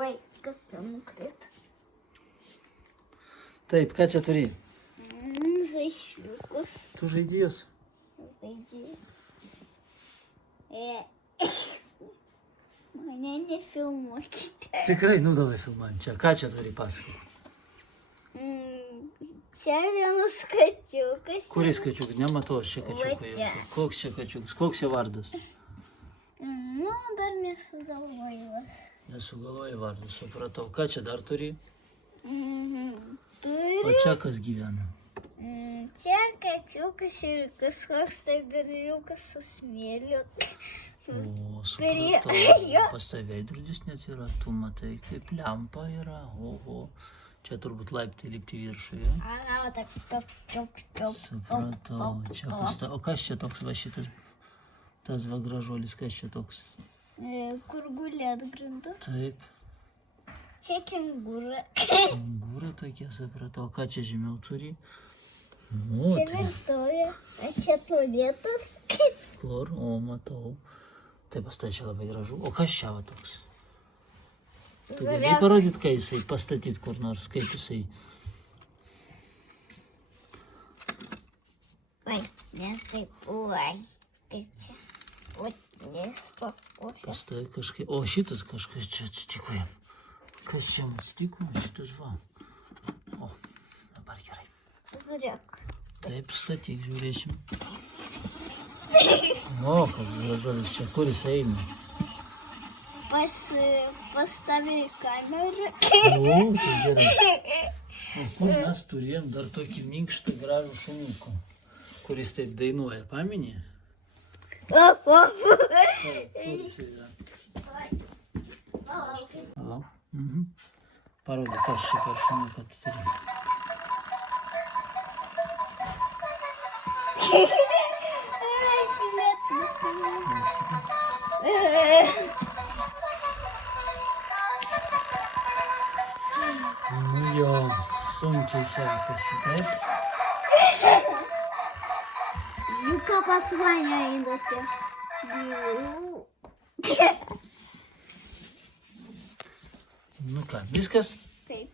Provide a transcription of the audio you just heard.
Oi, kas ten nukrito? Taip, ką čia turi? Žaisliukus. Tu žaidėjus? Žaidžiu. Mane nefilmuokite. Tikrai, nu davai filmuojam čia. Ką čia turi pasakoti? Čia vienas kačiukas. Kuris kačiukas? Nematau aš čia kačiuką. Va čia. Koks čia kačiukas? Koks čia vardas? Nu, dar nesugalvojus. Nesugalvoji vardą, supratau. Ką čia dar turi? Turi. O čia kas gyvena? Čia kačiukas ir kažkoks tai berniukas su smėliu. O, Prie- supratau. jo. Pas tave veidrodis net yra, tu matai, kaip lempa yra. Oho. Čia turbūt laiptai lipti viršų, jo? A, tak, top. Supratau. Čia pas tave. O kas čia toks va šitas? Tas va gražuolis, kas čia toks? Kur gulėt grindu? Taip. Čia kengūra. Kengūra tokia, supratau. Ką čia žemiau turi? O, Čia tai virtuvė. A čia tualetas. kur? O, matau. Tai pas tai čia labai gražu. O kas čia va toks? Tu gali parodyti, kai jisai pastatyti kur nors, kaip jisai. Oi, ne taip, oi. Kaip čia? O, nes tos košės. Pas tai kažkaip. O, šitas kažkas čia atsitiko jam. Kas čia atsitiko? Šitas va. O, dabar gerai. Žiūrėk. Taip, statyk, žiūrėsim. O, kas gražuolis čia, kur jis eina? Pastavė kamerą. O, tai gerai. O kur mes turėjom dar tokį minkštą gražų šuniuką, kuris taip dainuoja, paminė? O, kur jis yra? Alo? Parodė, kas čia per šuniuką tu turi. Nu jo, sunkiai sekasi, taip? Juk pas mane einate. Nu ką, viskas? Taip.